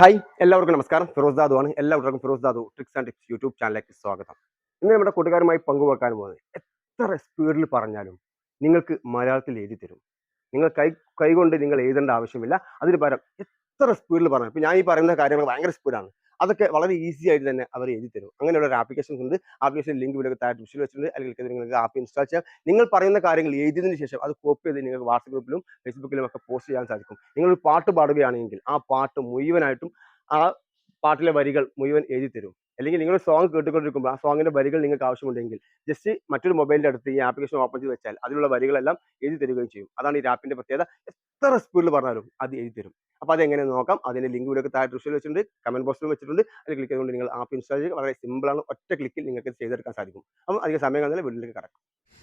Hi എല്ലാവർക്കും നമസ്കാരം. ഫിറോസ് ദാദു ആണ്. എല്ലാവർക്കും Firoz Dadu tricks and tips YouTube ചാനലിലേക്ക് സ്വാഗതം. ഇന്ന് നമ്മുടെ കൂട്ടുകാരുമായി പങ്കുവെക്കാൻ പോകുന്നത് എത്ര സ്പീഡിൽ പറഞ്ഞാലും നിങ്ങൾക്ക് മലയാളത്തിൽ എഴുതി തരും. നിങ്ങൾ കൈ കൈകൊണ്ട് നിങ്ങൾ എഴുതേണ്ട ആവശ്യമില്ല. അതിന് പകരം എത്ര സ്പീഡിൽ പറഞ്ഞാലും ഇപ്പം ഞാൻ ഈ പറയുന്ന കാര്യങ്ങൾ ഭയങ്കര സ്പീഡാണ് അതൊക്കെ വളരെ ഈസി ആയിട്ട് തന്നെ അവർ എഴുതി തരും. അങ്ങനെയുള്ള ഒരു ആപ്ലിക്കേഷൻസ് ഉണ്ട്. ആപ്ലിക്കേഷൻ ലിങ്ക് ഇവിടെ താഴെ ഡിസ്ക്രിപ്ഷൻ വെച്ചിട്ടുണ്ട്. അല്ലെങ്കിൽ നിങ്ങൾക്ക് ആപ്പ് ഇൻസ്റ്റാൾ ചെയ്യാം. നിങ്ങൾ പറയുന്ന കാര്യങ്ങൾ എഴുതിയതിന് ശേഷം അത് കോപ്പി ചെയ്ത് നിങ്ങൾക്ക് വാട്സപ്പ് ഗ്രൂപ്പിലും ഫേസ്ബുക്കിലും ഒക്കെ പോസ്റ്റ് ചെയ്യാൻ സാധിക്കും. നിങ്ങൾ ഒരു പാട്ട് പാടുകയാണെങ്കിൽ ആ പാട്ട് മുഴുവനായിട്ടും ആ പാട്ടിലെ വരികൾ മുഴുവൻ എഴുതി തരും. അല്ലെങ്കിൽ നിങ്ങൾ സോങ് കേട്ടുകൊണ്ടിരിക്കുമ്പോൾ ആ സോങ്ങിന്റെ വരികൾ നിങ്ങൾക്ക് ആവശ്യമുണ്ടെങ്കിൽ ജസ്റ്റ് മറ്റൊരു മൊബൈലിന്റെ അടുത്ത് ഈ ആപ്ലിക്കേഷൻ ഓപ്പൺ ചെയ്ത് വെച്ചാൽ അതിനുള്ള വരികളെല്ലാം എഴുതി തരികയും ചെയ്യും. അതാണ് ഈ ആപ്പിന്റെ പ്രത്യേകത. എത്ര സ്പീഡിൽ പറഞ്ഞാലും അത് എഴുതി തരും. അത് എങ്ങനെ നോക്കാം? അതിന്റെ ലിങ്ക് ഇവിടെ താഴെ ഡിസ്ക്രിപ്ഷനിൽ വെച്ചിട്ടുണ്ട്. കമന്റ് ബോക്സിൽ വെച്ചിട്ടുണ്ട്. അത് ക്ലിക്ക് ചെയ്തുകൊണ്ട് നിങ്ങൾ ആപ്പ് ഇൻസ്റ്റാൾ ചെയ്ത് വളരെ സിമ്പിൾ ആണ്. ഒറ്റ ക്ലിക്കിൽ നിങ്ങൾക്ക് ചെയ്തെടുക്കാൻ സാധിക്കും. അപ്പം അധികം സമയം കാണുന്നില്ല വീട്ടിലേക്ക് കടക്കാം.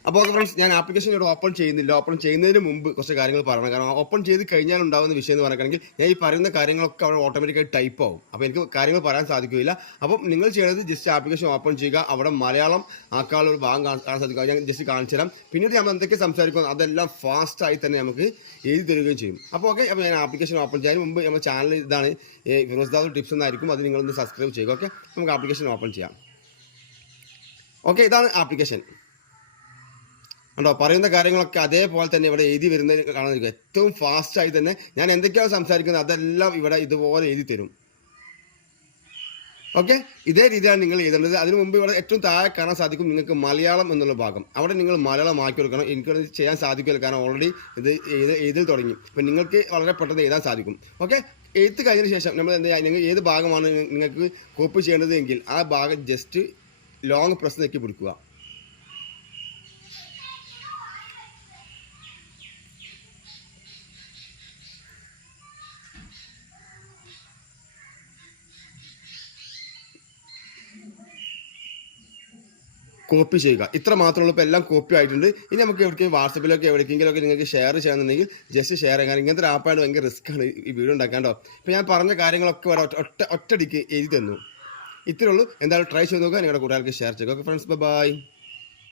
അപ്പോൾ ഓക്കെ ഫ്രണ്ട്സ് ഞാൻ ആപ്ലിക്കേഷൻ ഇവിടെ ഓപ്പൺ ചെയ്യുന്നില്ല. ഓപ്പൺ ചെയ്യുന്നതിന് മുമ്പ് കുറച്ച് കാര്യങ്ങൾ പറയണം. കാരണം ഓപ്പൺ ചെയ്ത് കഴിഞ്ഞാൽ ഉണ്ടാകുന്ന വിഷയം എന്ന് പറയുകയാണെങ്കിൽ ഞാൻ ഈ പറയുന്ന കാര്യങ്ങളൊക്കെ അവിടെ ഓട്ടോമാറ്റിക്കായി ടൈപ്പ് ആവും. അപ്പോൾ എനിക്ക് കാര്യങ്ങൾ പറയാൻ സാധിക്കില്ല. അപ്പം നിങ്ങൾ ചെയ്യുന്നത് ജസ്റ്റ് ആപ്ലിക്കേഷൻ ഓപ്പൺ ചെയ്യുക. അവിടെ മലയാളം ആക്കാനുള്ള ഒരു ഭാഗം കാണാൻ സാധിക്കുക ഞാൻ ജസ്റ്റ് കാണിച്ചു തരാം. പിന്നീട് നമ്മൾ എന്തൊക്കെ സംസാരിക്കുന്നു അതെല്ലാം ഫാസ്റ്റായി തന്നെ നമുക്ക് എഴുതി തരികയും ചെയ്യും. അപ്പോൾ ഓക്കെ അപ്പോൾ ഞാൻ ആപ്ലിക്കേഷൻ ഓപ്പൺ ചെയ്യാൻ മുമ്പ് നമ്മുടെ ചാനൽ ഇതാണ് ഈ ഫിറോസ് ദാദു ടിപ്സ് എന്നായിരിക്കും. അത് നിങ്ങളൊന്ന് സബ്സ്ക്രൈബ് ചെയ്യുക. ഓക്കെ നമുക്ക് ആപ്ലിക്കേഷൻ ഓപ്പൺ ചെയ്യാം. ഓക്കെ ഇതാണ് ആപ്ലിക്കേഷൻ കണ്ടോ? പറയുന്ന കാര്യങ്ങളൊക്കെ അതേപോലെ തന്നെ ഇവിടെ എഴുതി വരുന്നത് കാണാൻ. ഏറ്റവും ഫാസ്റ്റായി തന്നെ ഞാൻ എന്തൊക്കെയാണ് സംസാരിക്കുന്നത് അതെല്ലാം ഇവിടെ ഇതുപോലെ എഴുതി തരും. ഓക്കെ ഇതേ രീതിയാണ് നിങ്ങൾ എഴുതേണ്ടത്. അതിനു മുമ്പ് ഇവിടെ ഏറ്റവും താഴെ കാണാൻ സാധിക്കും നിങ്ങൾക്ക് മലയാളം എന്നുള്ള ഭാഗം. അവിടെ നിങ്ങൾ മലയാളം ആക്കി കൊടുക്കണം. എനിക്ക് ചെയ്യാൻ സാധിക്കില്ല. കാരണം ഓൾറെഡി ഇത് എഴുതി എഴുതി തുടങ്ങി. അപ്പം നിങ്ങൾക്ക് വളരെ പെട്ടെന്ന് എഴുതാൻ സാധിക്കും. ഓക്കെ എഴുത്ത് കഴിഞ്ഞതിന് ശേഷം നമ്മൾ എന്താ നിങ്ങൾ ഏത് ഭാഗമാണ് നിങ്ങൾക്ക് കോപ്പി ചെയ്യേണ്ടത് ആ ഭാഗം ജസ്റ്റ് ലോങ് പ്രസ് നെക്കി പിടിക്കുക. കോപ്പി ചെയ്യുക. ഇത്ര മാത്രമേ ഉള്ളൂ ഇപ്പോൾ എല്ലാം കോപ്പി ആയിട്ടുണ്ട്. ഇനി നമുക്ക് എവിടേക്ക് വാട്സപ്പിലൊക്കെ ഒക്കെ നിങ്ങൾക്ക് ഷെയർ ചെയ്യണമെന്നുണ്ടെങ്കിൽ ജസ്റ്റ് ഷെയർ ചെയ്യാൻ ഇങ്ങനത്തെ ഒരു ആപ്പാണ് ഭയങ്കര റിസ്ക് ആണ് ഈ വീഡിയോ ഉണ്ടാക്കാണ്ടോ ഇപ്പോൾ ഞാൻ പറഞ്ഞ കാര്യങ്ങളൊക്കെ ഒറ്റ ഒറ്റടിക്ക് എഴുതി തന്നു. ഇത്രയുള്ളൂ എന്തായാലും ട്രൈ ചെയ്ത് നോക്കുക. നിങ്ങളുടെ കൂട്ടുകാർക്ക് ഷെയർ ചെയ്യുക. Okay friends bye